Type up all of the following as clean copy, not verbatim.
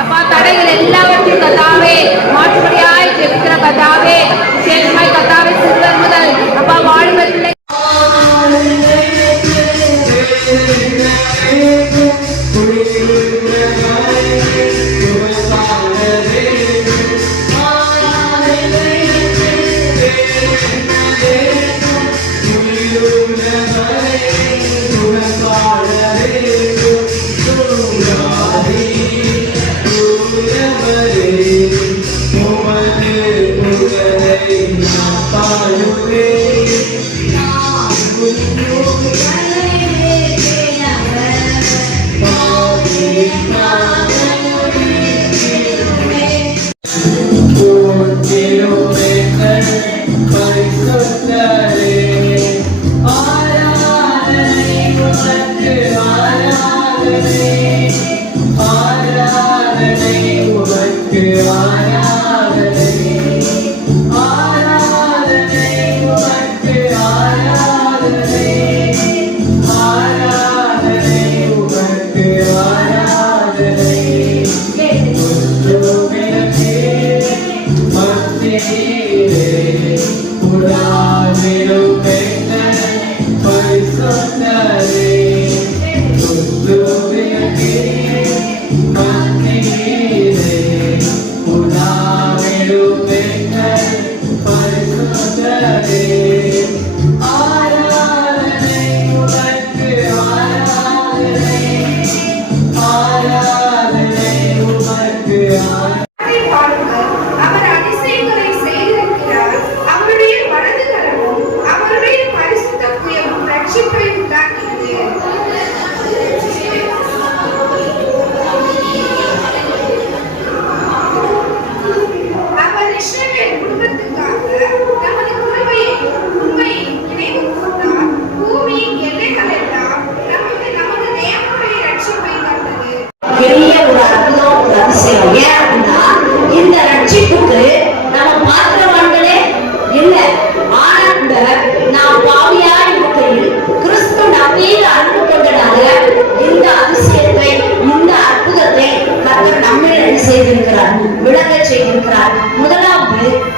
அப்பா தடைகள் எல்லாவற்றையும் கத்தாவே மாற்றுபடியாய் ஜெபிக்கிற கத்தாவே விசேஷமாய் கத்தாவே சிறுவர் முதல் அப்பா வாழ்வு பிள்ளை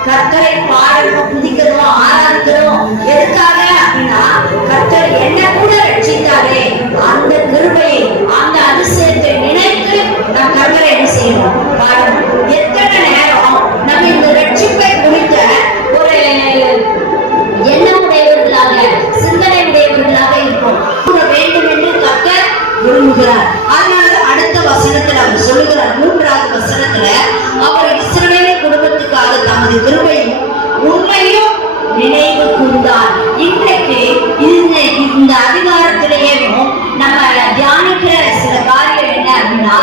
கர்த்தரை பாடணும், துதிக்கணும், ஆராதிக்கணும். எதுக்காக அப்படின்னா கர்த்தர் என்ன கூட ரட்சித்தாரே அந்த கிருபையை அந்த அதிசயத்தை நினைத்து நாம் கர்த்தரை என்ன செய்யணும், பாடணும். எத்தனை நேரம் நம்ம இந்த ரட்சிப்பை குறித்த ஒரு எண்ணம் உடையவர்களாக சிந்தனை உடையவர்களாக இருக்கும் வேண்டும் என்று கர்த்தர் விரும்புகிறார். அதனால அடுத்த வசனத்துல அவர் சொல்லுகிறார், 3வது வசனத்துல அவர் இஸ்ரவேல் குடும்பத்துக்காக தமது கிருபையும் உண்மையும் நினைவு கூர்ந்தார். இன்றைக்கு இந்த அதிகாரத்திலேயே நம்ம தியானிக்கிற சில காரியம் என்ன அப்படின்னா,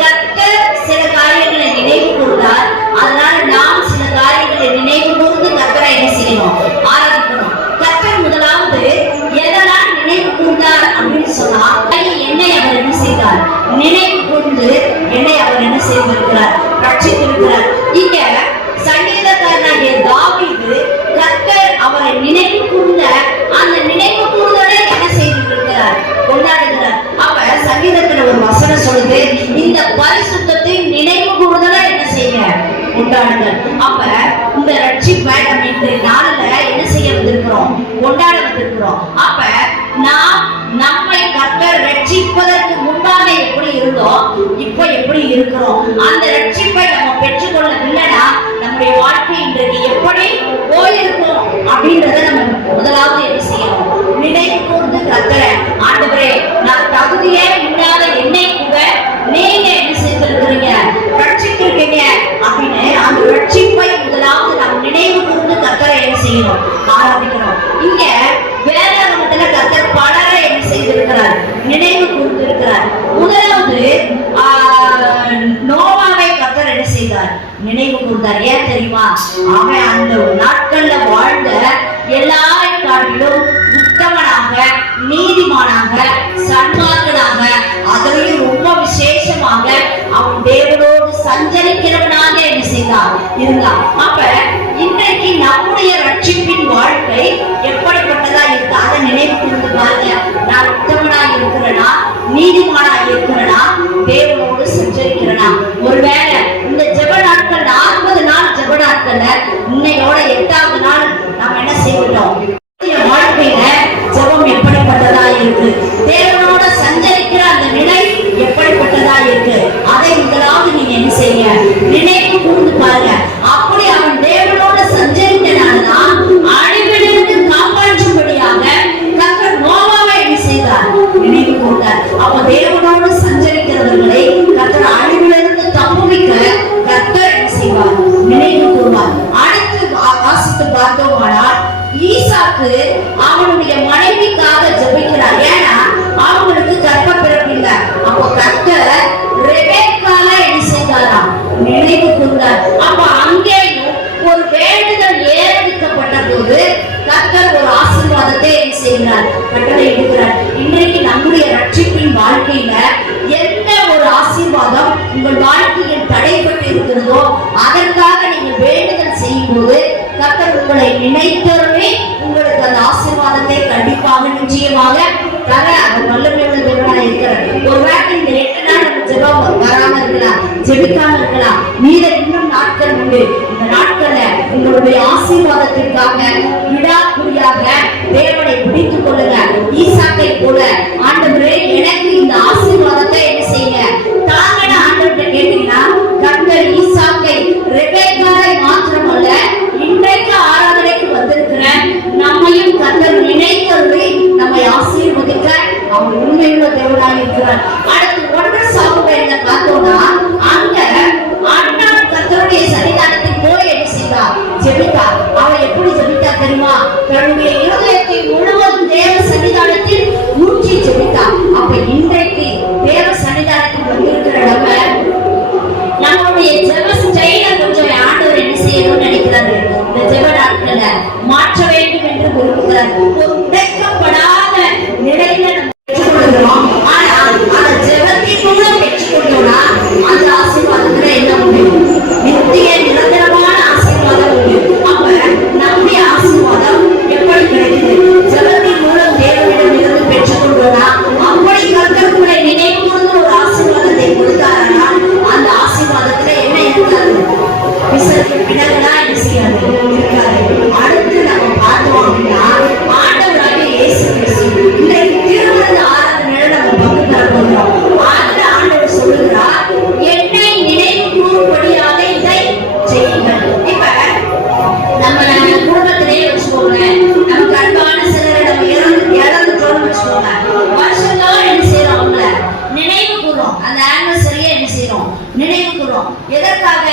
கர்த்தர் சில காரியங்களை நினைவு கூர்ந்தார். அதனால நாம் சில காரியங்களை நினைவு கூர்ந்து கர்த்தரை என்ன செய்யணும், ஆராதிக்கணும். கர்த்தர் முதலாவது எதெல்லாம் நினைவு கூர்ந்தார் அப்படின்னு சொன்னா, என்னை அவர் என்ன செய்தார், நினைவு கூர்ந்து என்னை அவர் என்ன செய்திருக்கிறார், ரட்சித்திருக்கிறார். இங்க சங்கீதக்காரனாகிய தாவீது கர்த்தர் அவரை நினைவு கூர்ந்த அந்த நினைவு கூர்தலை என்ன செய்திருக்கிறார், கொண்டாடுகிறார். அப்ப சங்கீதத்துல ஒரு வசனம் சொல்லுது, இந்த பரிசுத்தத்தை நினைவு கூர்தலை என்ன செய்ய கொண்டாடுங்கள். அப்ப இந்த ரட்சிப்பை நம்ம இந்த நாள்ல என்ன செய்ய வந்திருக்கிறோம், கொண்டாட வந்திருக்கிறோம். அப்ப நாம் நம்மை கர்த்தர் ரட்சிப்பதற்கு முன்பாக எப்படி இருந்தோம், இப்ப எப்படி இருக்கிறோம், அந்த ரட்சிப்பை நம்ம பெற்றுக்கொள்ளவில்லைன்னா நம்முடைய வாழ்க்கை இன்றைக்கு எப்படி போயிருக்கும் அப்படின்றத நம்ம முதலாவது என்ன செய்யணும், நினைவு கூர்ந்து கர்த்தரை, ஆண்டவரே நான் தகுதியே இல்லாத என்னை கூட நீங்க என்ன செய்திருக்கிறீங்க, ரட்சித்திருக்கீங்க அப்படின்னு அந்த ரட்சிப்பை முதலாவது நாம் நினைவு கூர்ந்து கர்த்தரை என்ன செய்யணும், ஆராதிக்கணும். இங்க வேதாகமத்துல கர்த்தர் பலரை என்ன செய்திருக்கிறார், நினைவு கூர்ந்து இருக்கிறார். முதலாவது நோவாவை கர்த்தர் என்ன செய்தார், நினைவு கூர்ந்தார். ஏன் தெரியுமா, அவன் அந்த நாட்கள்ல வாழ்ந்த எல்லாரை காட்டிலும் உத்தமனாக, நீதிமானாக, சன்மார்க்கனாக, அதிலையும் ரொம்ப விசேஷமாக அவன் தேவனோடு சஞ்சரிக்கிறவனாக என்ன செய்தார், இருந்தான். அப்ப இன்றைக்கு நம்முடைய ரட்சிப்பின் வாழ்க்கை எப்படிப்பட்டதா இருக்கு, அதை நினைவு கூர்ந்து பாருங்க. நான் உத்தமனா இருக்கிறேனா, நீதிமானா இருக்கிறேனா, தேவனோடு சஞ்சரிக்கிறேனா. ஒருவேளை செய்கிறார், கட்டளை இடுகிறார். இன்றைக்கு நம்முடைய ரட்சிப்பின் வாழ்க்கையில எந்த ஒரு ஆசீர்வாதம் உங்கள் வாழ்க்கையில் தடைப்பட்டு இருக்கிறதோ அதற்காக நீங்க வேண்டுதல் செய்யும் போது கர்த்தர் உங்களை நினைத்தருமே உங்களுக்கு அந்த ஆசீர்வாதத்தை கண்டிப்பாக நிச்சயமாக தர அவர் வல்லமையுள்ள தேவனாக இருக்கிறார். ஒருவேளை இந்த 8 நாள் நம்ம ஜெபம் வராம இருக்கலாம், ஜெபிக்காம இருக்கலாம், மீத இன்னும் நாட்கள் உண்டு. இந்த நாட்கள்ல உங்களுடைய ஆசீர்வாதத்திற்காக விடாக்குறியாக தேவனை பிடித்துக் கொள்ளுங்க. ஈசாக்கை போல ஆண்டவரே எனக்கு இந்த ஆசீர்வாதத்தை என்ன செய்யுங்க தாங்கன ஆண்டவர்கிட்ட கேட்டீங்கன்னா கர்த்தர் ஈசாக்கை ரெபெக்காவை மாத்திரமல்ல இன்றைக்கு ஆராதனைக்கு வந்திருக்கிற நம்மையும் கர்த்தர் நினைத்தருளி நம்மை ஆசீர்வதிக்க அவர் உண்மையுள்ள தேவனாக இருக்கிறார். அடுத்து 1 சாமுவேல்ல பார்த்தோம்னா அங்க ஆண்டாள் கர்த்தருடைய சன்னிதானத்தில் போய் என்ன செய்தா ஜெபித்தா. அவ எப்படி ஜெபித்தா தெரியுமா? தன்னுடைய இருதயத்தை முழுவதும் தேவ சன்னிதானத்தில் ஊற்றி ஜெபித்தா. அப்ப இன்றைக்கு தேவ சன்னிதானத்தில் வந்திருக்கிற நம்மளுடைய ஜெப ஸ்டைல கொஞ்சம் ஆண்டவர் என்ன செய்யணும்னு நினைக்கிறாரு. இந்த ஜெப நாட்கள மாற்ற வேண்டும் என்று விரும்புகிறார். ஒரு உடைக்கப்படாத நிலையில நம்ம பெற்றுக்கொள்கிறோம். ஆனா அந்த ஜெபத்தின் மூலம் பெற்றுக்கொண்டோம்னா அந்த ஆசீர்வாதத்துல என்ன உண்டு? நித்திய நிரந்தரமான ஆசீர்வாதம் உண்டு. அப்ப நம்முடைய ஆசீர்வாதம் எப்படி கிடைக்குது? ஜெபத்தின் மூலம் தேவனிடம் இருந்து பெற்றுக்கொண்டோம்னா அப்படி கர்த்தர் உங்களை நினைவு கூர்ந்து ஒரு ஆசீர்வாதத்தை கொடுத்தாரா அந்த ஆசீர்வாதத்துல என்ன இருக்காது? விசருக்கு பிணங்களா என்ன செய்யாது இருக்காது. அடுத்து நம்ம பார்த்தோம் அப்படின்னா ஆண்டவராகிய இயேசு கிறிஸ்து இன்றைக்கு திருவிருந்து ஆராதனையில நம்ம பங்கு பெற போகிறோம். அந்த ஆண்டவர் சொல்லுகிறார், என்னை நினைவு கூறும்படியாக இதை செய்யுங்கள். இப்ப நம்ம குடும்பத்திலேயே வச்சுக்கோங்க, நமக்கு அன்பான சிலரை நம்ம இறந்துட்டோம்னு வச்சுக்கோங்க. வருஷம்தான் என்ன செய்யறோம்? அவங்கள நினைவு கூறுறோம். அந்த ஆனிவர்சரியை என்ன செய்யறோம்? நினைவு கூறுறோம். எதற்காக?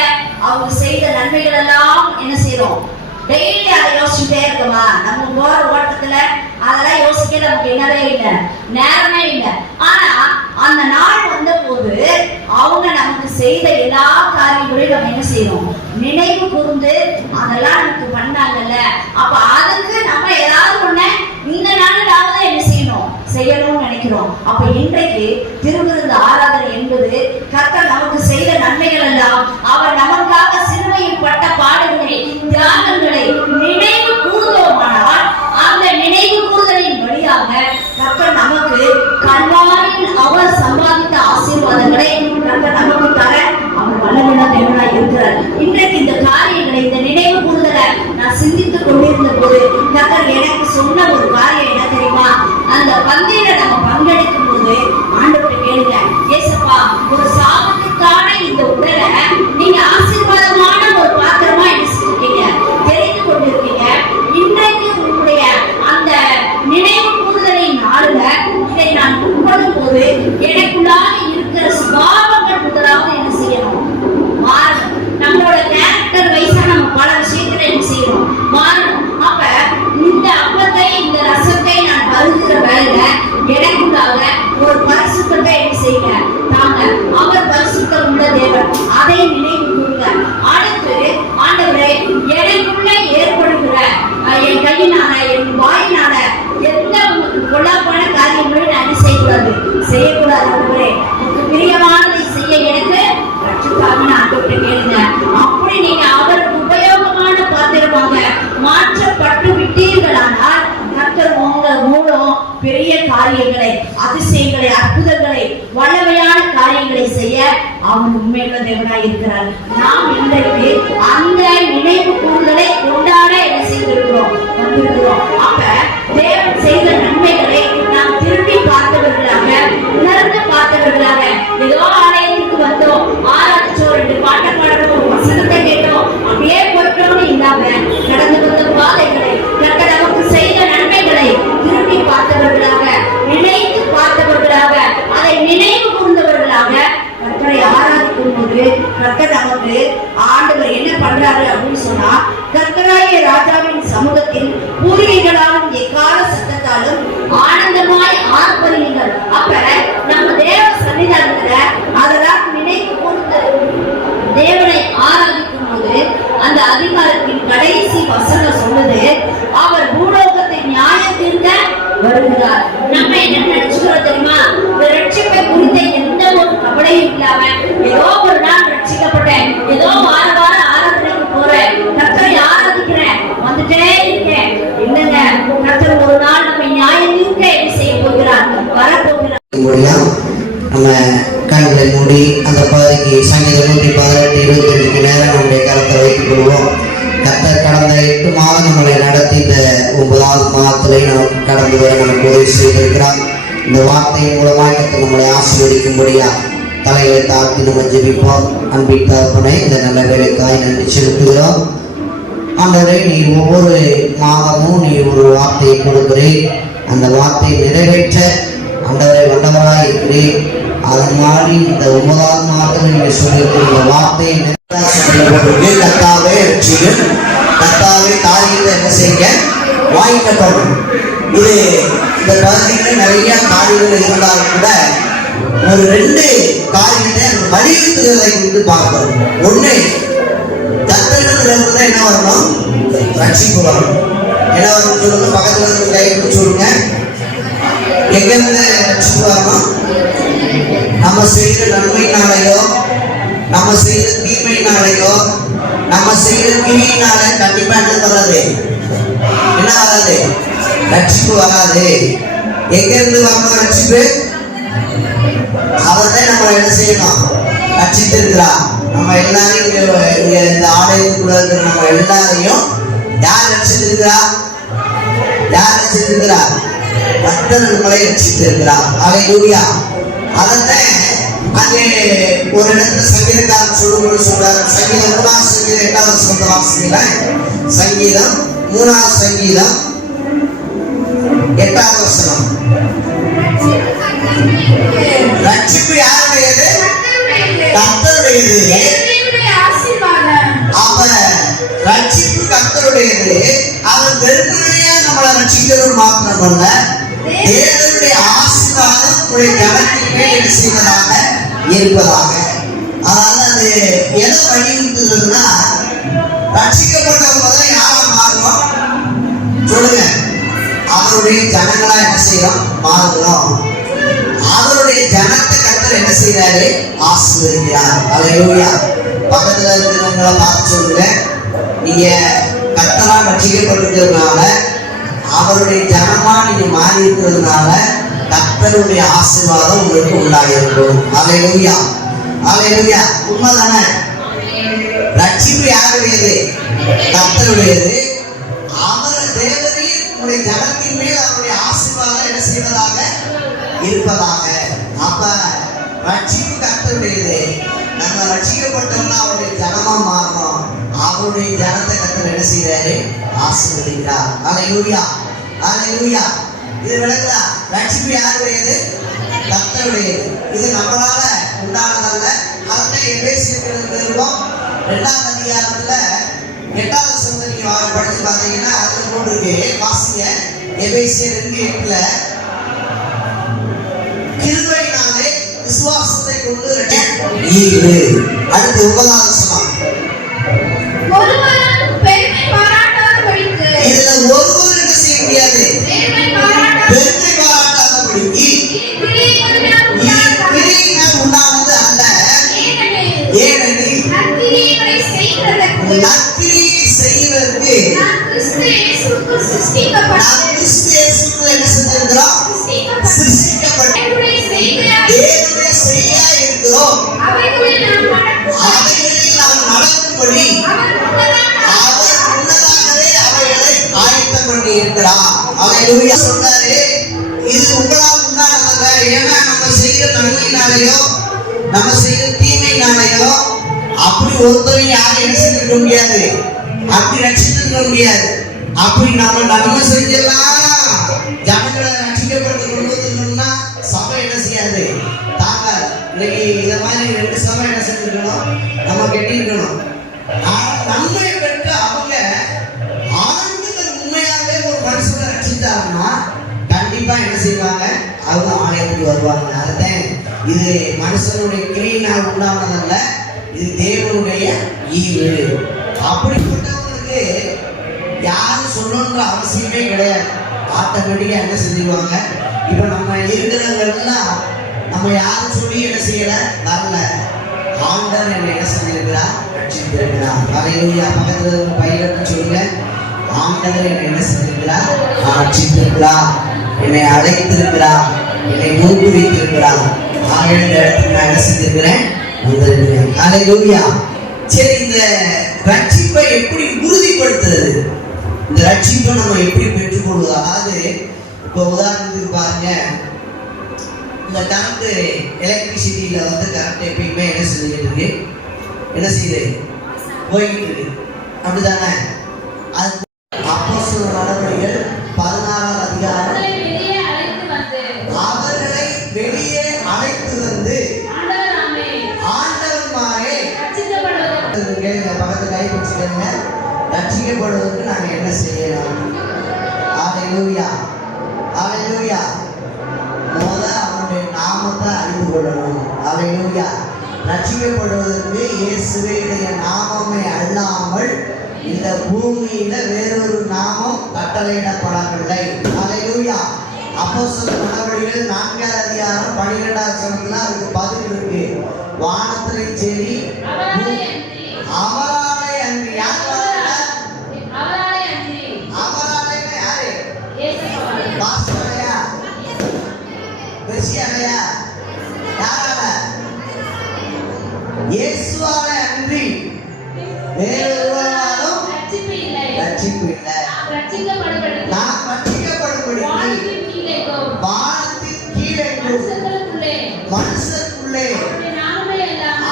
அவங்க செய்த நன்மைகள் எல்லாம் என்ன செய்யறோம்? டெய்லி அதை யோசிச்சுட்டே இருக்கோமா? நம்ம போற ஓட்டத்துல அதெல்லாம் யோசிக்க நமக்கு என்னவே இல்லை, நேரமே இல்லை. ஆனா அந்த நாள் வந்த போது அவங்க நமக்கு செய்த எல்லா காரியங்களையும் நம்ம என்ன செய்யறோம்? நினைவு கூர்ந்து அதெல்லாம் நமக்கு பண்ணாங்கல்ல, அப்ப அதுக்கு நம்ம ஏதாவது ஒண்ணு இந்த நாளிலாவது என்ன செய்யணும்? செய்யணும்னு நினைக்கிறோம். அப்ப இன்றைக்கு திருவிருந்து ஆராதனை என்பது கர்த்தர் நமக்கு செய்த நன்மைகள் எல்லாம், அவர் நமக்காக சிலுவையில் பட்ட பாடுகளை தியாகங்களை நினைவு கூர்ந்தோமானால் அந்த நினைவு கூறுதலின் வழியாக கர்த்தர் நமக்கு கல்வாரியில் அவர் சம்பாதித்த ஆசீர்வாதங்களை கர்த்தர் நமக்கு தர அவர் வல்லமையுள்ள தேவனாய் இருக்கிறார். இன்றைக்கு இந்த காரியங்களை இந்த நினைவு கூறுதலை நான் சிந்தித்துக் கொண்டிருந்த போது கர்த்தர் எனக்கு சொன்ன ஒரு காரியம் என்ன தெரியுமா? அந்த பந்தியில நம்ம பங்கெடுக்கும் போது ஆண்டவர்கிட்ட கேளுங்க, ஏசப்பா ஒரு சாபத்துக்கான இந்த உடலை நீங்க ஆசீர்வாதமான ஒரு பாத்திரமா என்ன செஞ்சிருக்கீங்க தெரிந்து கொண்டிருக்கீங்க. இன்றைக்கு உங்களுடைய அந்த நினைவு கூறுதலின் நாளுல இதை நான் உட்படும் போது எனக்குள்ளாக இருக்கிற சுபாவங்கள் முதலாவது என்ன செய்யணும்? மாறணும். நம்மளோட கேரக்டர் வைஸா நம்ம பல விஷயத்துல என்ன செய்யணும்? மாறணும். அப்ப இந்த அப்பத்தை இந்த ரசத்தை நான் பருகிற வேலையில எனக்குள்ளாக ஒரு பரிசுத்தத்தை என்ன செய்யுங்க தாங்க. அவர் பரிசுத்தம் உள்ள தேவன், அதை நினைவு கூறுங்க. அடுத்து ஆண்டவரே எனக்குள்ள ஏற்படுகிற என் கையினால என் வாயினால எந்த கொள்ளாப்பான காரியங்களும் நான் என்ன செய்யக்கூடாது. ஆண்டவரே உங்களுக்கு பிரியமானதை செய்ய எனக்கு ரட்சிக்காம ஆண்டவர்கிட்ட கேளுங்க. அப்படி நீங்க அவருக்கு உபயோகமான பாத்திரமாக மாற்றப்பட்டு விட்டீர்களானால் கர்த்தர் உங்கள் மூலம் பெரிய காரியங்களை, அதிசயங்களை, அற்புதங்களை, வல்லமையான காரியங்களை செய்ய அவர் உண்மையுள்ள தேவனாய் இருக்கிறார். நாம் இன்றைக்கு அந்த நினைவு கூறுதலை கொண்டாட என்ன செய்திருக்கிறோம்? வந்திருக்கிறோம். அப்ப தேவன் செய்த நன்மைகளை நாம் திரும்பி பார்த்தவர்களாக, உணர்ந்து பார்த்தவர்களாக, ஏதோ ஆலயத்துக்கு வந்தோம், ஆராய்ச்சோம், 2 பாட்டை பாடணும், ஒரு வசனத்தை கேட்டோம், அப்படியே போயிட்டோம்னு இல்லாம கடந்து வந்த பாதைகளை, கர்த்தர் நமக்கு செய்த நன்மைகளை திரும்பி பார்த்தவர்களாக, நினைத்து பார்த்தவர்களாக, அதை நினைவு கூர்ந்தவர்களாக கர்த்தரை ஆராதிக்கும் போது கர்த்தர் நமக்கு ஆண்டவர் என்ன பண்றாரு அப்படின்னு சொன்னா, கர்த்தராகிய ராஜாவின் சமூகத்தில் பூரிகைகளாலும் எக்கால சத்தத்தாலும் ஆனந்தமாய் ஆர்ப்பரியுங்கள். அப்ப நம்ம தேவ சன்னிதானத்துல அதெல்லாம் நினைவு கூர்ந்து தேவனை ஆராதிக்கும் போது அந்த அதிகாரத்தின் கடைசி வசனம் சொல்லுது, அவர் பூலோகத்தை நியாயம் தீர்க்க முடியும். நம்ம கண்களை மூடி அந்த பகுதிக்கு சங்கீதம் 118 22 நேரம் நம்முடைய கருத்தை வைத்துக் கொள்வோம். கர்த்தர் கடந்த 8 மாதம் நம்மளை நடத்தி இந்த 9வது மாதத்திலே நமக்கு கடந்து வர நமக்கு உதவி செய்திருக்கிறார். இந்த வார்த்தையின் மூலமாக நம்மளை ஆசீர்வதிக்கும்படியா தலைகளை தாழ்த்தி நம்ம ஜெபிப்போம். அன்பின் தகப்பனே, இந்த நல்ல வேலைக்காய் நன்றி செலுத்துகிறோம். ஆண்டவரே, நீ ஒவ்வொரு மாதமும் நீ ஒரு வார்த்தையை கொடுக்கிறேன். அந்த வார்த்தையை நிறைவேற்ற ஆண்டவரை வல்லவராய் இருக்கிறேன். அதன் மாதிரி இந்த 9வது மாதத்தில் நீங்கள் சொல்லியிருக்கிற வார்த்தையை கர்த்தாவே ரட்சியும், கர்த்தாவே காரியத்தை என்ன செய்ய வாய்க்கப்படும். இது இந்த பகுதியில் நிறைய காரியங்கள் இருந்தாலும் கூட ஒரு 2 காரியத்தை வலியுறுத்துவதை குறித்து பார்க்கணும். ஒன்று, கர்த்தரிடத்துல இருந்து என்ன வரணும்? ரட்சிப்பு வரணும். என்ன வரணும் சொல்லுங்க, பக்கத்துல இருந்து கை சொல்லுங்க. எங்க இருந்து ரட்சிப்பு வரணும்? நம்ம செய்கிற நன்மையினாலேயோ, நம்ம செய்கிற தீமையினாலேயோ, நம்ம செய்கிற கிரியினால கண்டிப்பா என்ன வராது? என்ன வராது? ரட்சிப்பு வராது. எங்க இருந்து வரணும் ரட்சிப்பு? அவர்தான் நம்ம என்ன செய்யணும்? ரட்சித்திருக்கிறார். நம்ம எல்லாரையும் இந்த ஆலயத்துக்குள்ள இருக்கிற நம்ம எல்லாரையும் யார் ரட்சித்திருக்கிறார்? யார் ரட்சித்திருக்கிறார்? கர்த்தர் நம்மளை ரட்சித்திருக்கிறார். அல்லேலூயா. அதத்தான் அங்கே ஒரு இடத்துல சங்கீதக்காரன் சொல்லும்போது சொல்றாரு. சங்கீதம் 3ஆம் சங்கீதம் 8வது வசனத்தை வாசிக்கிறேன். சங்கீதம் 3ஆம் சங்கீதம் 8வது வசனம். ரட்சிப்பு யாருடையது? கர்த்தருடையது. அப்ப ரட்சிப்பு கர்த்தருடையது. அவர் வெறுமனையா நம்மளை ரட்சிக்கிறது மாத்திரமல்ல, தேவனுடைய ஆசீர்வாதம் உடைய ஜனத்தின் மேல் என்ன செய்வதாக இருப்பதாக. அதாவது அது எதை வலியுறுத்துறதுன்னா, ரட்சிக்கப்பட்டவங்க தான் யாரா மாறணும் சொல்லுங்க? அவருடைய ஜனங்களா என்ன செய்யணும்? மாறணும். அவருடைய ஜனத்தை கர்த்தர் என்ன செய்யறாரு? ஆசீர்வதிக்கிறார். அல்லேலூயா. பக்கத்துல இருக்கிறவங்கள பார்த்து சொல்லுங்க, நீங்க கர்த்தரா ரட்சிக்கப்பட்டிருக்கிறதுனால, அவருடைய ஜனமா நீங்க மாறி இருக்கிறதுனால கர்த்தருடைய ஆசீர்வாதம் உங்களுக்கு உண்டாயிருக்கும். அல்லேலூயா. அல்லேலூயா. உண்மைதானே? ரட்சிப்பு யாருடையது? கர்த்தருடையது. அவர் தேவரீர் உங்களுடைய ஜனத்தின் மேல் அவருடைய ஆசீர்வாதம் என்ன செய்வதாக இருப்பதாக. அப்ப ரட்சிப்பு கர்த்தருடையது. நம்ம ரட்சிக்கப்பட்டோம்னா அவருடைய ஜனமா மாறணும். அவருடைய ஜனத்தை கர்த்தர் என்ன செய்யறாரு? ஆசீர்வதிக்கிறார். அல்லேலூயா. அல்லேலூயா. இது விளக்குதா? ரட்சிப்பு யாருடையது? கர்த்தருடையது. இது நம்மளால உண்டானதல்ல. அதான் எபேசியர் நிருபம் 2ஆம் அதிகாரத்துல 8வது வசனத்தை நீங்க படிச்சு பாத்தீங்கன்னா அதுல போட்டிருக்கு. வாசிங்க. எபேசியர் 2:8 கிருபையினாலே விசுவாசத்தை கொண்டு ஈவு. அடுத்து 9வது வசனம். இதுல ஒருவர் என்ன செய்ய முடியாது? பெருமை பாராட்டாதபடிக்கு உண்டானது அல்ல. ஏனெனில் நற்கிரியை செய்வதற்கு என்ன செஞ்சிருக்கிறோம்? சிருஷ்டிக்கப்பட்ட தேவனுடைய செய்யா இருக்கிறோம். அவைகளில் நாம் நடக்கும்படி அவர் முன்னதாகவே அவைகளை ஆயத்தம் பண்ணி இருக்கிறார். அல்லேலூயா. சொல்றாரு, இது உங்களால் உண்டானதல்ல. ஏன்னா நம்ம செய்கிற நன்மையினாலேயோ, நம்ம செய்கிற தீமையினாலேயோ அப்படி ஒருத்தரையும் யாரும் என்ன செஞ்சிருக்க முடியாது? அப்படி ரட்சித்திருக்க முடியாது. அப்படி நம்ம நன்மை செஞ்செல்லாம் ஜனங்களை ரட்சிக்கப்பட்டு கொண்டு வந்துருக்கணும்னா சபை என்ன செய்யாது? தாங்க. இன்னைக்கு இதை மாதிரி 2 சபை என்ன செஞ்சிருக்கணும்? நம்ம கட்டியிருக்கணும். நன்மை பெற்று அவங்க ஆண்டுகள் உண்மையாகவே ஒரு மனுஷனை ரட்சித்தாருன்னா கண்டிப்பா என்ன செய்வாங்க? அவங்க ஆலயத்துக்கு வருவாங்க. அதுதான் இது மனுஷனுடைய கிரியினால் உண்டானதல்ல, இது தேவனுடைய ஈவு. அப்படிப்பட்டவங்களுக்கு யாரும் சொல்லணுன்ற அவசியமே கிடையாது. ஆட்டோமேட்டிக்கா என்ன செஞ்சுருவாங்க? இப்ப நம்ம இருக்கிறவங்கெல்லாம் நம்ம யாரும் சொல்லி என்ன செய்யல, வரல. ஆண்டவர் என்னை என்ன செஞ்சிருக்கிறார்? ரட்சித்திருக்கிறார். அல்லேலூயா. பக்கத்துல பையனுக்கு சொல்லுங்க, ஆண்டவர் என்னை என்ன செஞ்சிருக்கிறார்? ரட்சித்திருக்கிறார். என்னை அழைத்திருக்கிறார். என்னை முன்குறித்திருக்கிறார். ஆகவே இந்த இடத்துக்கு நான் என்ன செஞ்சிருக்கிறேன், வந்திருக்கிறேன். ஹல்லேலூயா. சரி, இந்த ரட்சிப்பை எப்படி உறுதிப்படுத்துறது, இந்த ரட்சிப்பை நம்ம எப்படி பெற்றுக்கொள்வது? அதாவது இப்போ உதாரணத்துக்கு பாருங்க, இந்த கரண்ட் எலக்ட்ரிசிட்டியில வந்து கரண்ட் எப்பயுமே என்ன செஞ்சுட்டு இருக்கு, என்ன செய்யுது, போயிட்டு இருக்கு, அப்படிதானே? அது அப்போஸ்தலர் நடவடிக்கைகள் 16ஆம் அதிகாரம். அவர்களை வெளியே அழைத்து வந்து ஆண்டவருமாறே பக்கத்து கை பிடிச்சுக்கங்க, ரட்சிக்கப்படுவதற்கு நாங்க என்ன செய்யலாம்? ஹல்லேலூயா, ஹல்லேலூயா. அவருடைய நாமத்தை அறிந்து கொள்ளணும். ஹல்லேலூயா. ரட்சிக்கப்படுவதற்கு இயேசுவுடைய நாமமே அல்லாமல் இந்த பூமியில வேறொரு நாமம் கட்டளையிடப்படவில்லை. ஹல்லேலூயா. அப்போஸ்தலர் நடவடிக்கைகள் 4ஆம் அதிகாரம் 12ஆம் வசனத்துல அதுக்கு பதில் இருக்கு. வானத்திலும் சரி அவராலே அன்றி, அவராலே யாரு? பாஸ்டரையா, மெசியாவையா, யாரால? இயேசுவாலே அன்றி வேறொருவராலும் ரட்சிப்பு இல்லை. நாம் ரட்சிக்கப்படும்படி வானத்தின் கீழே மனுஷருக்குள்ளே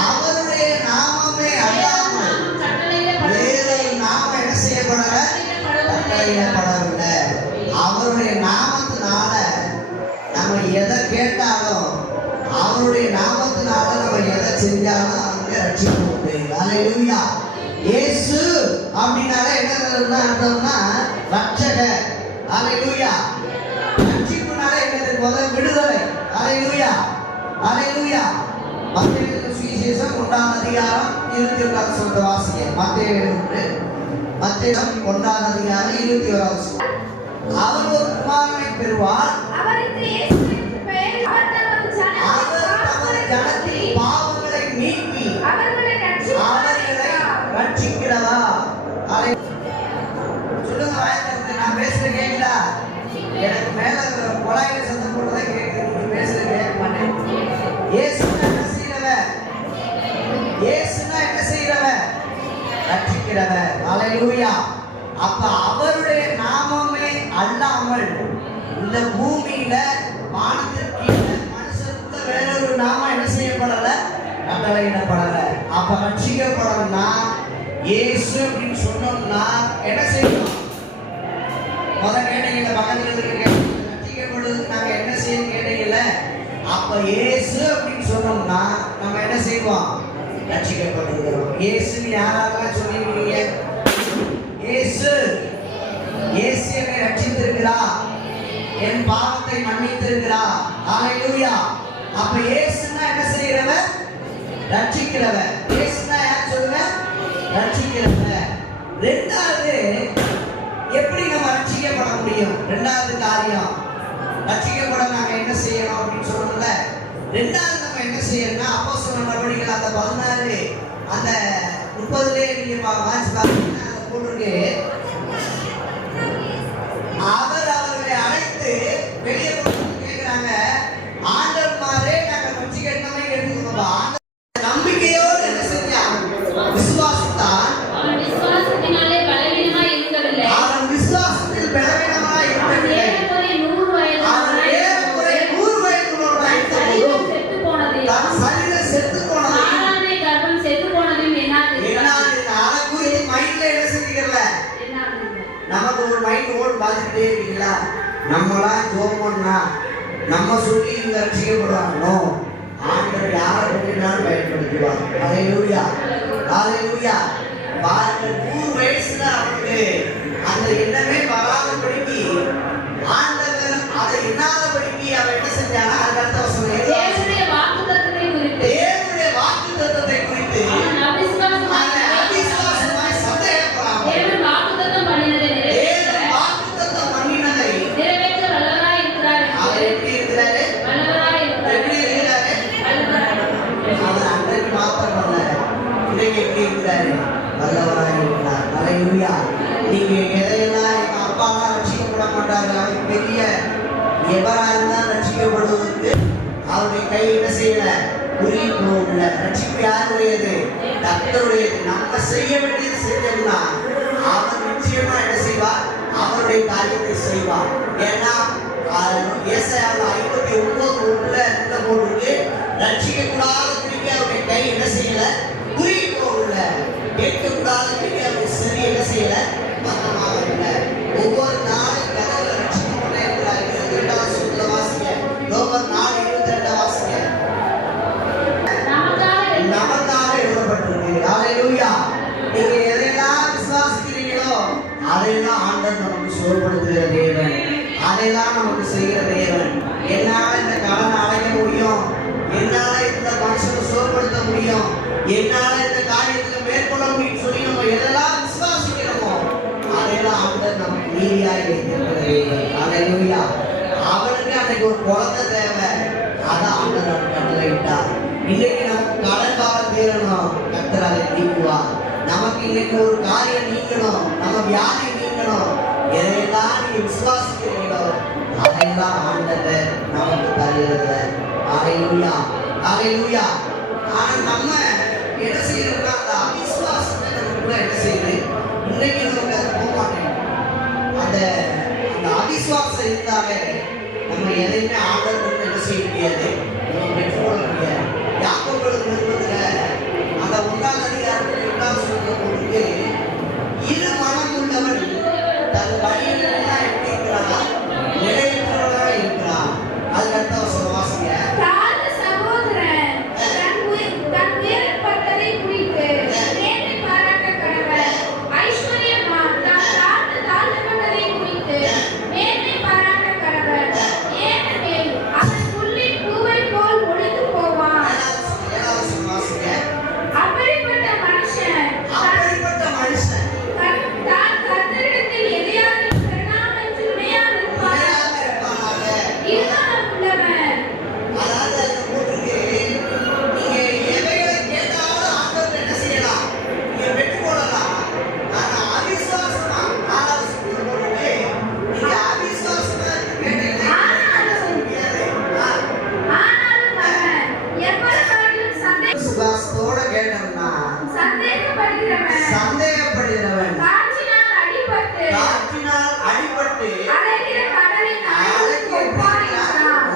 அவருடைய நாமமே அல்லாமல் வேறொரு நாமம் என்ன செய்யப்படல, கட்டளையிடப்படவில்லை. அவருடைய நாமத்தினால நம்ம எதை கேட்டாலும், அவருடைய நாமத்தினால நம்ம எதை செஞ்சாலும் அங்க ரட்சிப்பு உண்டு. ஹல்லேலூயா. இயேசு அப்படின்னாலே என்ன அர்த்தம்னா ரட்சகர். ஹல்லேலூயா. ரட்சிப்புனாலே என்னது? முதல் விடுதலை. ஹல்லேலூயா, ஹல்லேலூயா. மத்தேயு சுவிசேஷம் 1ஆம் அதிகாரம் 21ஆம் வசனத்தை வாசிங்க. மத்தேயு 1ஆம் அதிகாரம் 21ஆம் வசனம். அவர் ஒரு குமாரனை பெறுவார், அவர் தமது ஜனத்தின் பாவங்களை நீக்கி அவர்களை ரட்சிக்கிறவா. சொல்லுங்க வாய்ப்பு, நான் பேசுறது கேட்குதா? எனக்கு மேல குழாயில சத்தம் போட்டுதான் கேட்குது, நீங்க பேசுறது கேட்க மாட்டேன். இயேசுனா என்ன செய்யறவ? இயேசுனா என்ன செய்யறவ? ரட்சிக்கிறவ. ஹல்லேலூயா. அப்ப அவருடைய நாமமே அல்லாமல் இந்த பூமியில வானத்திற்கு மனுஷருக்குள்ள வேறொரு நாமம் என்ன செய்யப்படல, கட்டளையிடப்படல. அப்ப ரட்சிக்கப்படணும்னா இயேசு அப்படின்னு சொன்னோம்னா என்ன செய்யணும்? முதல் கேட்டீங்க, பக்கத்துல இருக்க ரட்சிக்கப்படுவதற்கு நாங்க என்ன செய்யணும் கேட்டீங்கல்ல. அப்ப இயேசு அப்படின்னு சொன்னோம்னா நம்ம என்ன செய்வோம்? ரட்சிக்கப்படுகிறோம். இயேசு யாரெல்லாம் சொல்லிருக்கீங்க? இயேசு, இயேசு என்னை ரட்சித்திருக்கிறார், என் பாவத்தை மன்னித்திருக்கிறார். ஹல்லேலூயா. அப்ப இயேசுனா என்ன செய்யறவர்? ரட்சிக்கிறவர். இயேசுனா யார் சொல்லுங்க? ரட்சிக்கிறவர். ரெண்டாவது, எப்படி நம்ம ரட்சிக்கப்பட முடியும்? ரெண்டாவது காரியம், ரட்சிக்கப்பட நாங்க என்ன செய்யணும் அப்படின்னு சொல்லணும்ல. ரெண்டாவது நம்ம என்ன செய்யணும்னா அப்போஸ்தலர் நடவடிக்கைகள் அந்த 16 அந்த 30 நீங்க வாசி பாத்தீங்கன்னா போட்டிருக்கு. அவர் அவர்களை அழைத்து வெளியே கேட்கிறாங்க, ஆண்டவர்மாரே நாங்க ரட்சிக்கணுமே எடுத்துக்கணும். நம்பிக்கையோடு என்ன செஞ்சான்? விசுவாசித்தான். அவன் விசுவாசத்தில் பலவீனமாய் இருக்கவில்லை. அவன் ஏறக்குறை 100 வயதுள்ளவனாய் தன் சரீரம் செத்து போனது. ஆதாமை கர்ப்பம் செத்து போனதும் என்னாது? அதை குறித்து மைண்ட்ல என்ன செஞ்சுக்கல? நமக்கு ஒரு மைண்ட் ஓடு பார்த்துக்கிட்டே இருக்கீங்களா? நம்மளாம் ஜோமன்னா நம்ம சொல்லி இந்த ரட்சிக்கப்படுவாங்களோ ஆண்டவர் யாரை கொண்டினாலும் பயன்படுத்துவார். ஹல்லேலூயா, ஹல்லேலூயா. பாருங்க, 100 வயசுல அவனுக்கு அந்த எண்ணமே வராதபடிக்கு ஆண்டவர் அதை இன்னாதபடிக்கு அவன் என்ன செஞ்சானா? அடுத்த வசனம் தேவனுடைய வாக்குத்தத்தத்தை குறித்து அவிசுவாசமாய் சந்தேகப்படாமல் தேவன் வாக்குத்தத்தம் பண்ணினதை நிறைவேற்ற வல்லவராய் இருக்கிறார். அவர் எப்படி இருக்கிறாரு? வல்லவராய் இருக்கிறார். எப்படி இருக்கிறாரு? அவர் அன்றைக்கு மாத்திரமல்ல, இன்னைக்கு எப்படி இருக்கிறாரு? வல்லவராய் இருக்கிறார். ஹல்லேலூயா. நீங்க எதையெல்லாம் எங்க அப்பாலாம் ரட்சிக்கப்பட மாட்டாங்க, பெரிய எவரா இருந்தால் ரட்சிக்கப்படுவதற்கு அவருடைய கை என்ன செய்யல, குறியில் போகல. ரட்சிப்பு யாருடையது? கர்த்தருடையது. நம்ம செய்ய வேண்டியது செஞ்சோம்னா அவர் நிச்சயமா என்ன செய்வார்? அவருடைய காரியத்தை செய்வார். ஏன்னா ஏசாயாவில் 59:1 போட்டு ரட்சிக்க கூடாத திருப்பி அவருடைய கை என்ன செய்யல, குறியில் போகல. கேட்க கூடாத திருப்பி அவருடைய சரி என்ன செய்யல, பக்கமாக இல்லை. ஒவ்வொரு நாளும் கதவுல ரட்சித்து கொண்டே இருக்கிறார். 22வது வசனத்துல வாசிங்க. ரோமர் 4:22 வாசிங்க. நமக்காக எழுதப்பட்டிருக்கு. ஹல்லேலூயா. நீங்க எதையெல்லாம் விசுவாசிக்கிறீங்களோ அதையெல்லாம் ஆண்டவர் நமக்கு சுகப்படுத்துகிற தேவன், அதையெல்லாம் நமக்கு செய்கிற தேவன். என்னால இந்த கடனை அடைக்க முடியும், என்னால இந்த மனுஷனை சுகப்படுத்த முடியும், என்னால இந்த காரியத்துல மேற்கொள்ள முடியும் சொல்லி நம்ம எதெல்லாம் விசுவாசிக்கிறோமோ அதையெல்லாம் ஆண்டவர் நமக்கு நீதியாய் வைத்திருக்கிற தேவன். ஹல்லேலூயா. அவனுக்கு அன்னைக்கு ஒரு குழந்தை தேவை, அதான் ஆண்டவர் நமக்கு கட்டளையிட்டார். இன்னைக்கு நமக்கு கடன் காலம் தீரணும், கர்த்தர் அதை நீக்குவார். நமக்கு இன்னைக்கு ஒரு காரியம் நீக்கணும், நம்ம வியாதி நீக்கணும், எதையெல்லாம் நீங்க விசுவாசிக்கிறீங்களோ அதையெல்லாம் ஆண்டவர் நமக்கு தருகிறது. ஹல்லேலூயா, ஹல்லேலூயா. ஆனா நம்ம என்ன செய்யணும்னா அந்த அவிசுவாசத்தை நமக்குள்ள என்ன செய்யுது, இன்னைக்கு நமக்கு அது போக மாட்டேங்குது. அந்த அவிசுவாசம் இருந்தாலே நம்ம எதையுமே ஆண்டவர் என்ன செய்ய முடியாது, நம்ம பெற்றுக்கொள்ள முடியாது. யாக்கோபு நிருபத்துல அந்த 1ஆம் அதிகாரத்தில் 8ஆம் வசனத்துல போட்டு, இரு மனம் உள்ளவன் தன் வழியிலெல்லாம் எப்படி இருக்கிறான், நிலையற்றவனாக இருக்கிறான். அதுக்கு அடுத்த வசனம் வாசிங்க. விசுவாசத்தோட கேட்டோம்னா சந்தேகப்படுகிறவன் காற்றினால் அடிபட்டு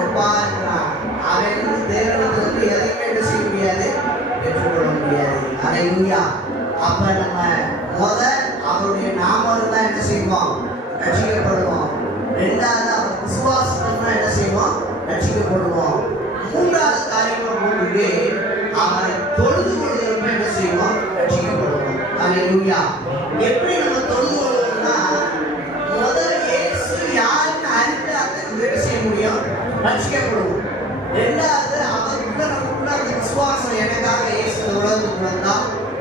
ஒப்பாகிறான். அவன் தேவனிடத்திலிருந்து எதையுமே என்ன செய்ய முடியாது, பெற்றுக்கொள்ள முடியாது. ஹல்லேலூயா. அப்ப நம்ம அவருடைய நாமம் இருந்தா என்ன செய்வோம், ரட்சிக்கப்படுவோம். ரெண்டாவது அவர் விசுவாசம் என்ன செய்வோம், ரட்சிக்கப்படுவோம். மூன்றாவது காரியம் போட்டு அவரை தொழுது கொள்வதற்கு என்ன செய்வோம், ரட்சிக்கப்படுவோம். ஹல்லேலூயா. எப்படி நம்ம தொழுது கொள்வோம்னா இயேசு யாருன்னு அறிந்து அதை என்ன செய்ய முடியும், ரட்சிக்கப்படுவோம். ரெண்டாவது அவருக்குள்ள நமக்குள்ள அந்த விசுவாசம், எனக்காக இயேசு உலகத்துக்கு வந்தா,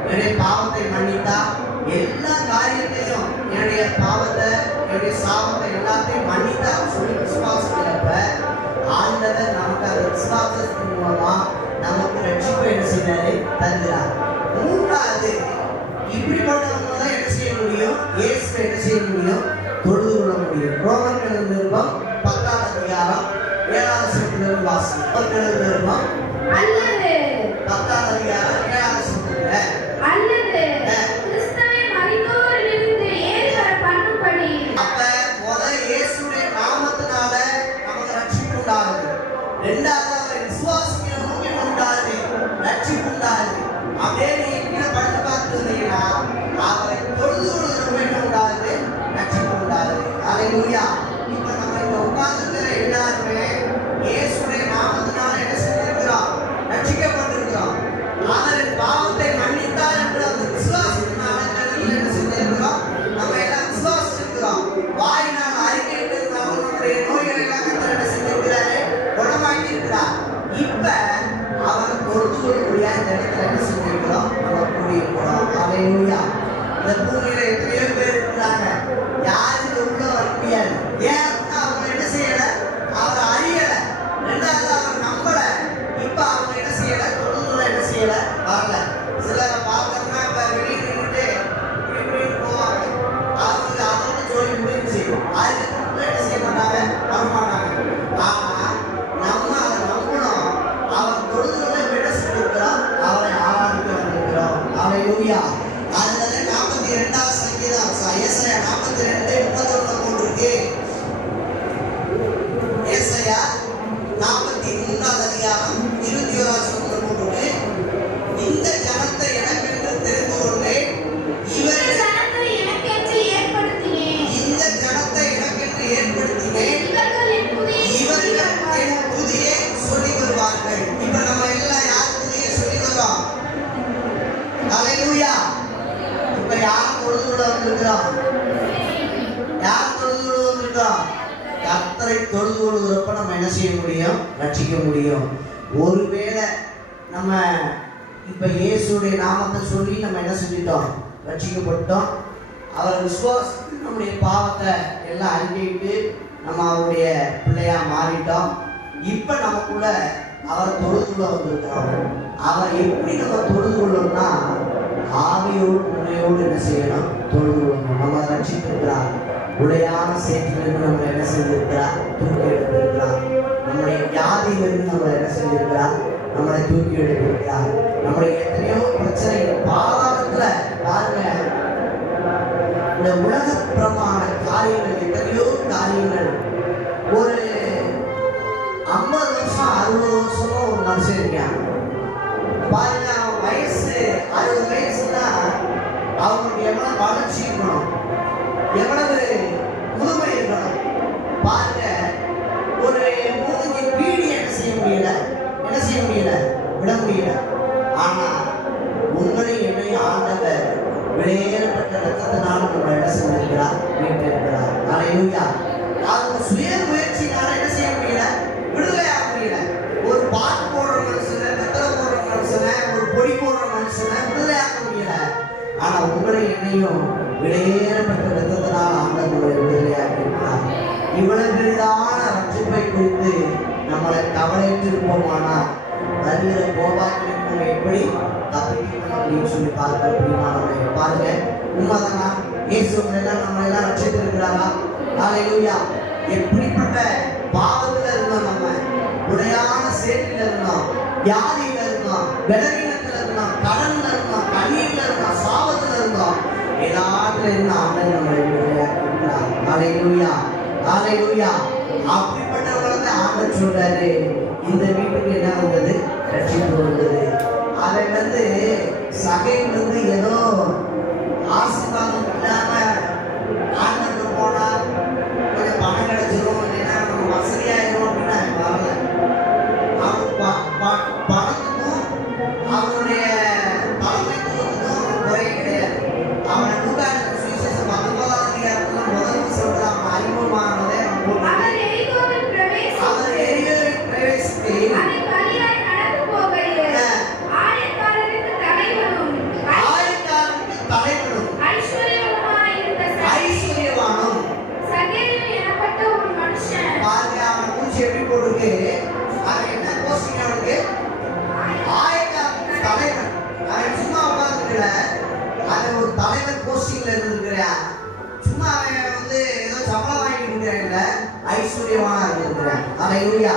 என்னுடைய பாவத்தை மன்னித்தா, எல்லா காரியத்தையும் என்னுடைய பாவத்தை என்னுடைய சாபத்தை எல்லாத்தையும் மன்னித்தா சொல்லி விசுவாசிக்கிறப்ப ஆண்டவர் நமக்கு அந்த விசுவாசத்தின் மூலமா நமக்கு ரட்சிப்பை என்ன செய்யறாரு, தருகிறார். மூன்றாவது இப்படிப்பட்டவங்க தான் என்ன செய்ய முடியும், இயேசு என்ன செய்ய முடியும், தொழுது கொள்ள முடியும். ரோமர் நிருபம் 10ஆம் அதிகாரம் 7ஆம் வசனத்திலிருந்து வாசி. ரோமர் நிருபம் 10ஆம் அதிகாரம் 7ஆம் வசனத்துல அப்ப இயேசுடைய நாமத்தினால நமக்கு ரட்சிப்பு உண்டாகுது. ரெண்டாவது அவரை விசுவாசிக்கிறவங்க உண்டாகுது, ரட்சிப்பு உண்டாகுது. அப்படியே நீங்க கீழே படித்து பார்த்துருந்தீங்கன்னா அவரை தொழுது கொள்வதற்கு என்ன உண்டாகுது, ரட்சிப்பு உண்டாகுது. ஹல்லேலூயா. இப்ப நம்ம இந்த உட்கார்ந்துக்கிற எல்லாருமே இயேசுடைய நாமத்தினால என்ன செஞ்சிருக்கிறோம், ரட்சிக்கப்பட்டிருக்கிறோம். அவரின் பாவத்தை மன்னித்தார் என்ற அந்த விசுவாசத்தினால என்ன செஞ்சிருக்கிறோம், நம்ம எல்லாம் விசுவாசிச்சிருக்கிறோம். வாயினால் அறிக்கையிட்டிருந்தாலும் நம்முடைய நோய்களை எல்லாம் கர்த்தர் என்ன செஞ்சிருக்கிறாரு, குணமாக்கி இருக்கிறார். இப்ப அவர் தொழுது கொள்ளக்கூடிய இந்த இடத்துல என்ன செஞ்சிருக்கிறோம், நம்ம கூடியிருக்கிறோம். ஹல்லேலூயா. இந்த பூமியில எத்தனையோ பேர் இருக்கிறாங்க, யாருக்கு உள்ள வர முடியாது. ஏன் அவங்க என்ன செய்யல, அவர் அறியல. ரெண்டாவது அவர் நம்பல. இப்ப அவங்க என்ன செய்யல, தொழுதுல என்ன செய்யல, வரல. சிலரை பார்த்தோம்னா இப்ப வெளியே நின்றுட்டு இப்படி போவாங்க, அவங்க அதோட சொல்லி முடிஞ்சு அதுக்கு என்ன செய்ய மாட்டாங்க, வர மாட்டாங்க. ஹalleluya. அதுல 42வது சங்கீதம் ஏசாயா 42:31 போட்டிருக்கு. ஏசாயா 43வது அதிகாரம் 21வது வசனம் போட்டிருக்கு. இந்த ஜனத்தை எனக்கென்று தெரிந்து கொண்டேன், இந்த ஜனத்தை எனக்கென்று ஏற்படுத்தினேன், இந்த ஜனத்தை எனக்கென்று ஏற்படுத்தினேன், இவர்கள் என் துதியை சொல்லி வருவார்கள். இப்ப நம்ம எல்லாம் யார் துதியை சொல்லி வருவோம்? ஹalleluya. இப்ப யார் தொழுதுள்ள வந்திருக்கிறோம்? யார் தொழுதுள்ள வந்திருக்கிறோம்? கர்த்தரை தொழுது கொள்கிறப்ப நம்ம என்ன செய்ய முடியும்? ரட்சிக்க முடியும். ஒருவேளை நம்ம இப்ப இயேசுடைய நாமத்தை சொல்லி நம்ம என்ன செஞ்சிட்டோம்? ரட்சிக்கப்பட்டோம். அவரை விசுவாசித்து நம்முடைய பாவத்தை எல்லாம் அறிக்கையிட்டு நம்ம அவருடைய பிள்ளையா மாறிட்டோம். இப்ப நமக்குள்ள அவர் தொழுதுள்ள வந்திருக்கிறோம். அவர் எப்படி நம்ம தொழுது கொள்ளணும்னா ஆவியோடு உண்மையோடு என்ன செய்யணும்? தொழுது கொள்ளணும். நம்ம ரட்சித்திருக்கிறார். உடையான சேற்றிலிருந்து நம்ம என்ன செஞ்சிருக்கிறார்? தூக்கி எடுத்திருக்கிறார். நம்முடைய வியாதியிலிருந்து நம்ம என்ன செஞ்சிருக்கிறார்? நம்மளை தூக்கி எடுத்திருக்கிறார். நம்முடைய எத்தனையோ பிரச்சனைகள் பாதாளத்துல பாருங்க, இந்த உலக பிரமாண காரியங்கள் எத்தனையோ காரியங்கள். ஒரு 50 வருஷம் 60 வருஷமா ஒரு மனுஷன் இருக்கான் பாருங்க. அவன் வயசு 60 வயசுனா அவனுக்கு எவ்வளவு வளர்ச்சி இருக்கணும், எவ்வளவு முதுமை இருக்கணும் பாருங்க. ஒரு மூஞ்சி பீடி என்ன செய்ய முடியல, என்ன செய்ய முடியல, விட முடியல. ஆனா உங்களை என்னை ஆண்டவர் வெளியேறப்பட்ட ரத்தத்தினால நம்ம என்ன செஞ்சிருக்கிறார்? மீட்டிருக்கிறார். ஹalleluya. அவங்க சுய முயற்சினால என்ன செய்ய முடியல? விடுதலை ஆக முடியல. ஒரு பாட்டு போடுற மனுஷனை, வெத்தலை போடுற மனுஷனை, ஒரு பொடி போடுற மனுஷனை விடுதலை ஆக முடியல. ஆனா உங்களை என்னையும் வெளியேறப்பட்ட ரத்தத்தினால் ஆண்டவர் உங்களை விடுதலையாக்கி இருக்கிறார். இவ்வளவு பெரிதான ரட்சிப்பை குறித்து நம்மளை கவலையிட்டு இருப்போமானால் வருகிற கோபாக்கிலிருந்து நம்ம எப்படி தப்பிக்கணும் அப்படின்னு சொல்லி பார்க்க அப்படின்னா பாருங்க. உண்மைதானா? இயேசு எல்லாம் நம்ம எல்லாம் ரட்சித்திருக்கிறாரா? ஹalleluya. எப்படிப்பட்ட பாவத்துல இருந்தோம், நம்ம உடையான சேற்றில இருந்தோம், வியாதியில இருந்தோம், பலவீனத்துல இருந்தோம், கடன்ல இருந்தோம், கண்ணீர்ல இருந்தோம், சாபத்துல இருந்தோம். எல்லாத்துல இருந்து ஆண்டவர் நம்மளை விடுதலையாக்கியிருக்கிறார். ஹalleluya, ஹalleluya. அப்படிப்பட்டவங்களை தான் ஆண்டவர் சொல்றாரு, இந்த வீட்டுக்கு என்ன வந்தது? ரட்சிப்பு வந்தது. அதை சகை ஏதோ ஆசீர்வாதம் இல்லாம ஆண்டவர் போனா கொஞ்சம் பணம் கிடைச்சிரும், இல்லைன்னா நம்ம வசதியாயிரும் அப்படின்னா வரல. அவன் பணத்துக்கும் அவனுடைய தலைமைத்துவத்துக்கும் குறை கிடையாது. அவனை நூற்றாண்டு சுவிசேஷம் 19ஆம் அதிகாரத்துல முதல் சொல்றான், அறிமுகமானதே அவர் எரிகோவில் பிரவேசித்து தலைவனும் ஐஸ்வர்யவானும் பாருங்க. அவன் மூச்சு எப்படி போட்டுருக்கு? அவன் என்ன போஸ்டிங்? அவனுக்கு ஆயக்காரனுக்கு தலைவன். அவன் சும்மா உட்கார்ந்துக்கல, அவன் ஒரு தலைவர் போஸ்டிங்ல இருந்திருக்கிறா. சும்மா அவன் ஏதோ சம்பளம் வாங்கிட்டு இருக்கிறான்ல, ஐஸ்வர்யவானா இருந்திருக்கிறான். ஹalleluya.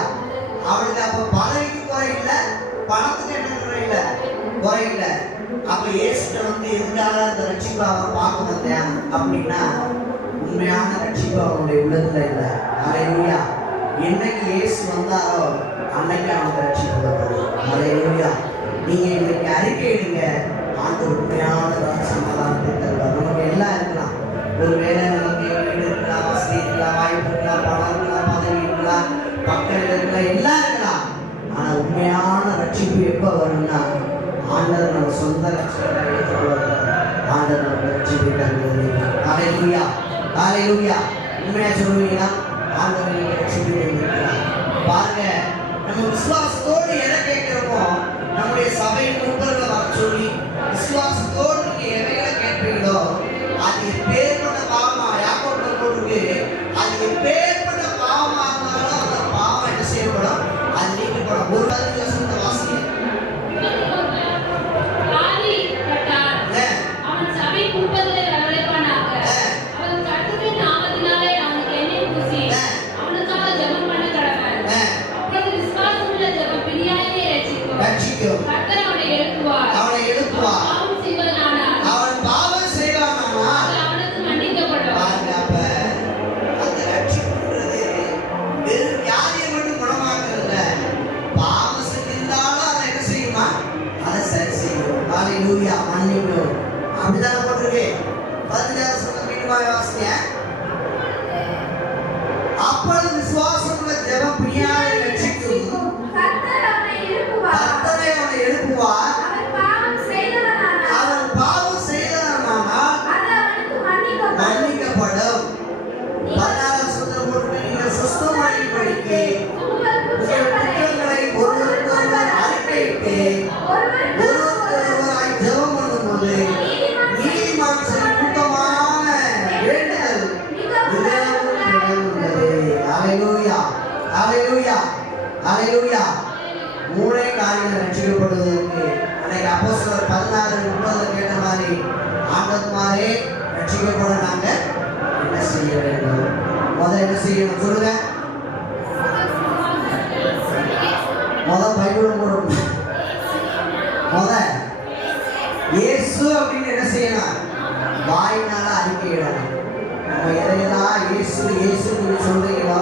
அவனுக்கு அப்ப பதவிக்கு குறை இல்லை, பணத்துக்கு என்ன குறை இல்லை, குறை இல்லை. அப்ப இயேசுட்ட எதுக்காக அந்த ரட்சிப்பை அவன் பார்க்க வந்தேன் அப்படின்னா, உண்மையான ரட்சிப்பு அவனுடைய உள்ளத்துல இல்லை. ஹalleluya. என்னைக்கு இயேசு வந்தாரோ அன்னைக்கு அவனுக்கு ரட்சிப்பு வந்தது. ஹalleluya. நீங்க இன்னைக்கு அறிக்கையிடுங்க, ஆண்டவர் உண்மையான சமாதானத்தை தருவார். நமக்கு எல்லாம் இருக்கலாம், ஒருவேளை நமக்கு வீடு இருக்கலாம், வசதி இருக்கலாம், வாய்ப்பு இருக்கலாம், பணம் இருக்கலாம், பதவி இருக்கலாம், மக்கள் இருக்கலாம், எல்லாம் இருக்கலாம். ஆனா உண்மையான ரட்சிப்பு எப்ப வரும்னா, ஆண்டவர் நம்ம சொந்த ரட்சிப்பை ஏற்றுக்கொள்வார். ஆண்டவர் நம்ம ரட்சிப்பை தருவது. ஹalleluya, ஹalleluya. உண்மையா சொல்லுவீங்களா? ஆண்டவர் நீங்க ரட்சிப்பை தந்திருக்கிறார். பாருங்க, நம்ம விசுவாசத்தோடு எதை கேட்கிறோமோ, நம்முடைய சபையின் முன்பர்களை வர சொல்லி விசுவாசத்தோடு நீங்க எவைகளை கேட்பீங்களோ, அது எப்பேற்பட்ட பாவமா, யாக்கோபுல போட்டுருக்கு, அது எப்பேற்பட்ட பாவமா இருந்தாலும் அந்த பாவம் என்ன செய்யப்படும்? அது நீக்கப்படும். ஒரு 10 வருஷத்தை வாசிங்க. அவனை எழுப்புவார். மன்னிக்கும். அப்படிதான் போட்டிருக்கு. 15 வசனம் மீண்டுமாக வாசிங்க. அப்பொழுது விசுவாசமுள்ள ஜெபம் பிணியாரை ரட்சிக்கும். கர்த்தர் அவனை எழுப்புவார். கர்த்தரை அவனை எழுப்புவார். அவன் பாவம் செய்தவனானால் அவன் பாவம் செய்தவனானால் அது அவனுக்கு மன்னிக்கப்படும். மன்னிக்கப்படும். 16 வசனத்தில் போட்டு நீங்கள் சுத்தமாகும்படிக்கு உங்கள் குற்றங்களை ஒருவருக்கொருவர் அறிக்கையிட்டு ஒருவருக்கொருவராய் ஜெபம் பண்ணும்போது நீதிமான் செய்யும் கூட்டமான வேண்டுதல் மிகவும் உள்ளது. ஹல்லேலூயா, ஹல்லேலூயா, ஹல்லேலூயா. மூணே காரியங்கள் ரட்சிக்கப்படுவதற்கு அன்னைக்கு அப்போஸ்தலர் 16:30 கேட்ட மாதிரி ஆண்டவர்மாரே ரட்சிக்கப்பட நாங்க என்ன செய்ய வேண்டும்? முதல்ல என்ன செய்யணும் சொல்லுங்க. முதல் பைபிள் போடணும். இயேசு அப்படின்னு என்ன செய்யணும்? வாயினால அறிக்கையிடணும். நம்ம எதையெல்லாம் இயேசு இயேசுன்னு சொல்றீங்களோ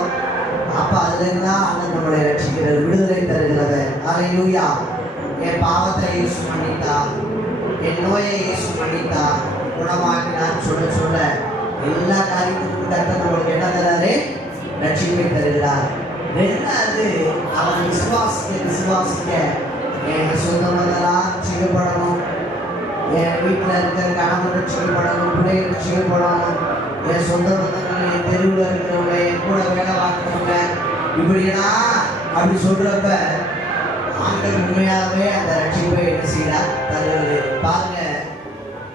அப்ப அதுல இருந்தா அண்ணன் நம்மளை ரட்சிக்கிறது, விடுதலை தருகிறவர். ஹல்லேலூயா. என் பாவத்தை இயேசு மன்னித்தா, என் நோயை இயேசு மன்னித்தா, குணமாக்கினான்னு சொல்ல சொல்ல எல்லா காரியத்துக்கும் கர்த்தர் நம்மளுக்கு என்ன தராரு? ரட்சிப்பை தருகிறார். ரெண்டாவது அவன் விசுவாசிக்க என் சொந்தமெல்லாம் ரட்சிக்கப்படணும், என் வீட்டில் இருக்கிற கணவன் ரட்சிக்கப்படணும், பிள்ளைகள் ரட்சிக்கப்படணும், என் சொந்த பந்தங்கள், என் தெருவில் இருக்கிறவங்க, என் கூட வேலை பார்க்குறவங்க, இப்படியெல்லாம் அப்படி சொல்றப்ப ஆண்டவர் உண்மையாகவே அந்த ரட்சிப்பை என்ன செய்யலாம் தருவது. பாருங்க,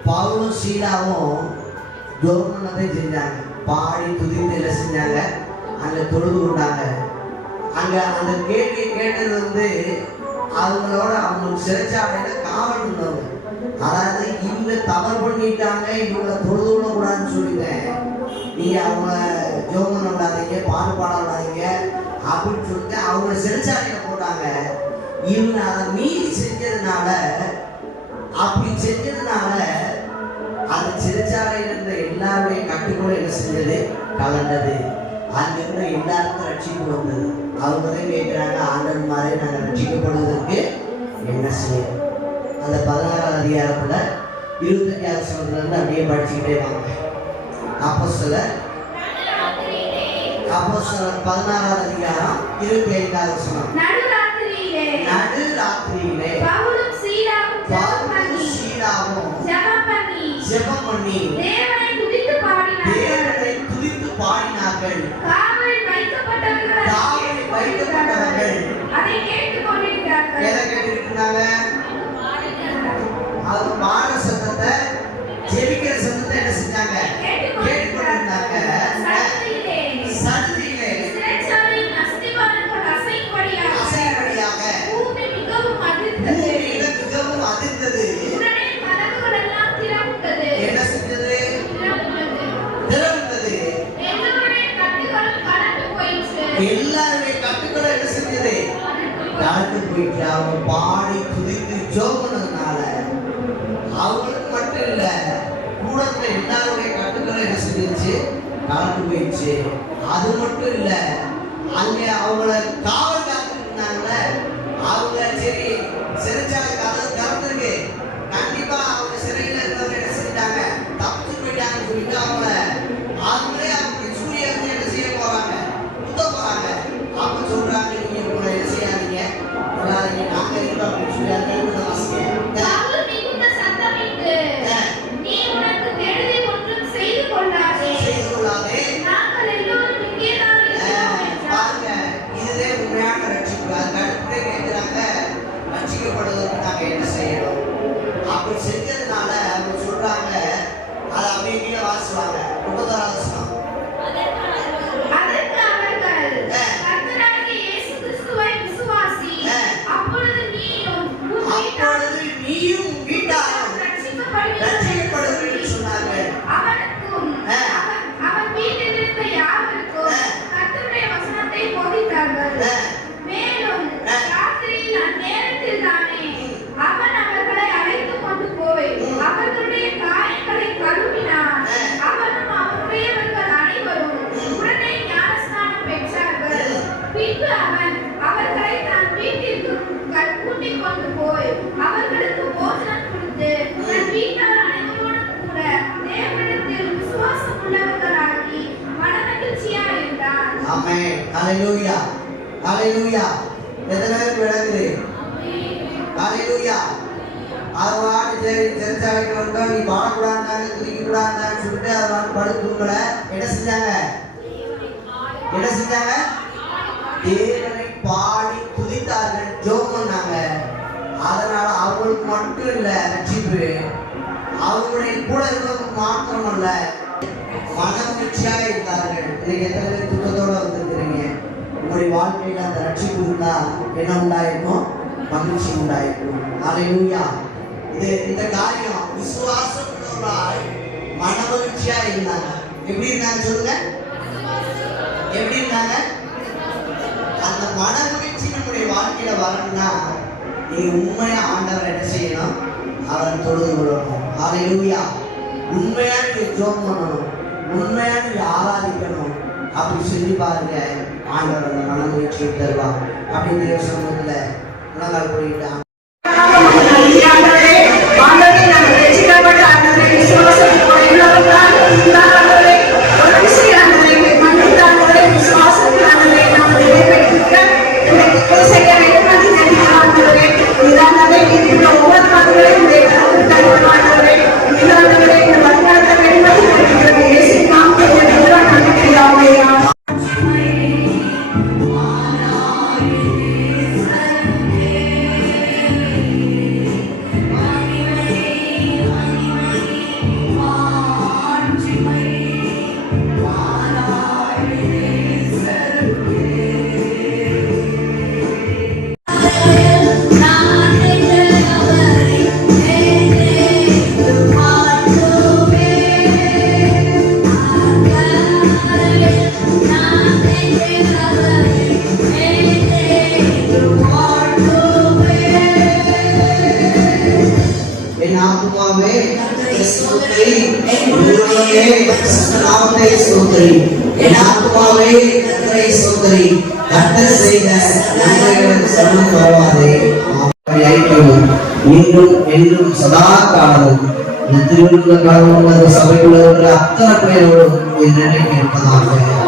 பவுலும் சீலாவும் ஜோமனத்தை செஞ்சாங்க, பாடி துதித்து என்ன செஞ்சாங்க, அங்கே தொழுது கொண்டாங்க. அங்கே அந்த கேள்வியை கேட்டது அவங்களோட அவங்களுக்கு சிறைச்சாலையில காவல் இருந்தவங்க. அதாவது இவங்க தவறு பண்ணிட்டாங்க, இவங்களை தொழுது விடக்கூடாதுன்னு சொல்லிட்டேன், நீங்க அவங்க ஜோமன் விடாதீங்க, பாடுபாட விடாதீங்க அப்படின்னு சொல்லிட்டு அவங்க சிறைச்சாலையில போட்டாங்க. இவங்க அதை மீறி செஞ்சதுனால, அப்படி செஞ்சதுனால அந்த சிறைச்சாலையில் இருந்த எல்லாருடைய கட்டுக்குள்ள என்ன செஞ்சது? கலந்தது. அங்கிருந்த எல்லாருக்கும் ரட்சிப்பு வந்தது. அவங்க தான் கேட்கிறாங்க, ஆண்டவன் மாதிரி நாங்கள் ரட்சிக்கப்படுவதற்கு என்ன செய்யணும்? அந்த 16ஆம் அதிகாரத்துல 25ஆம் வசனத்துல இருந்து அப்படியே படிச்சுக்கிட்டே வாங்க. அப்போஸ்தலர் 16ஆம் அதிகாரம் 25ஆம் வசனம். நடுராத்திரியிலே பவுலும் சீலாவும் ஜெபம் பண்ணி தேவனை துதித்து பாடினார்கள். காவலில் வைக்கப்பட்டவர்கள் அதை கேட்டுக்கொண்டிருக்கிறார்கள். எதை கேட்டுக்கிட்டாங்க? அவங்க பாட சத்தத்தை, ஜெபிக்கிற சத்தத்தை என்ன செஞ்சாங்க? கேட்டுக்கொண்டிருந்தாங்க. சடுதியிலே சிறைச்சாலையின் அஸ்திவாரங்கள் அசையும்படியாக பூமி மிகவும் அதிர்ந்தது. உடனே கதவுகள் எல்லாம் திறந்தது. என்ன செஞ்சது? திறந்தது. எல்லாருடைய கட்டுகளும் என்ன செஞ்சது? கலந்து போயிட்டு அவங்க பாடி துதித்து ஜோபனதுனால அவங்களுக்கு மட்டும் இல்ல, கூட எல்லாருடைய கட்டுகளும் என்ன செஞ்சிருச்சு? கலந்து போயிடுச்சு. அது மட்டும் இல்ல, அங்க அவங்கள காவல் காத்துருந்தாங்கல்ல, அவங்க சரி சிறைச்சாலை கதவு திறந்துருக்கு, கண்டிப்பா அவங்க சிறையில் இருந்தவங்க என்ன செஞ்சாங்க? தப்பிச்சு போயிட்டாங்கன்னு சொல்லிட்டு அவங்களே அவங்க சூரிய வந்து என்ன செய்ய போறாங்க? குத்த போறாங்க. அப்ப சொல்றாங்க, நீங்க உங்களை என்ன செய்யாதீங்க, நாங்க இருக்கோம் அப்படின்னு சொல்லி அந்த பாருங்க, இதுவே உண்மையான ரட்சிப்பு. அதுக்கு அடுத்து கேட்கிறாங்க, ஹalleluya ஹalleluya எத்தனை பேர் விளங்குது ஹalleluya அவவாடு செஞ்சாங்க வந்தா நீ பாடக்கூடாதான்னு துதிக்கக்கூடாதான்னு சொல்லிட்டு அவன் படுத்துங்களை என்ன செஞ்சாங்க தேவனை பாடி துதித்தார்கள் ஜெபம் பண்ணாங்க அதனால அவங்களுக்கு மட்டும் இல்ல ரட்சிப்பு அவங்களுடைய கூட இருக்கிறவங்க மாத்திரம் அல்ல மனமகிழ்ச்சியாக இருந்தார்கள் இன்னைக்கு எத்தனை பேர் துக்கத்தோட வந்திருக்கிறீங்க உங்களுடைய வாழ்க்கையில அந்த ரட்சிப்பு இருந்தா என்ன உண்டாயிருக்கும் மகிழ்ச்சி உண்டாயிருக்கும் ஹalleluya இது இந்த காரியம் விசுவாசம் உள்ளவர்களாய் மனமகிழ்ச்சியா இருந்தாங்க எப்படி இருந்தாங்க சொல்லுங்க எப்படி இருந்தாங்க அந்த மனமகிழ்ச்சி நம்முடைய வாழ்க்கையில வரணும்னா நீ உண்மையா ஆண்டவரை என்ன செய்யணும் அவரை தொழுது கொள்ளணும் ஹalleluya உண்மையா நீ ஜெபம் பண்ணணும் உண்மையா நீ ஆராதிக்கணும் அப்படி சொல்லி பாருங்க ஆண்டவர் அந்த மனமகிழ்ச்சியை தருவார் அப்படின்னு தேவ சமூகத்துல உலகால் போயிட்டான் என்றும் சதா காலமும் திருவிழா காலம் சபைக்குள்ள அத்தனை பேரோடும் நினைக்க இருப்பதாக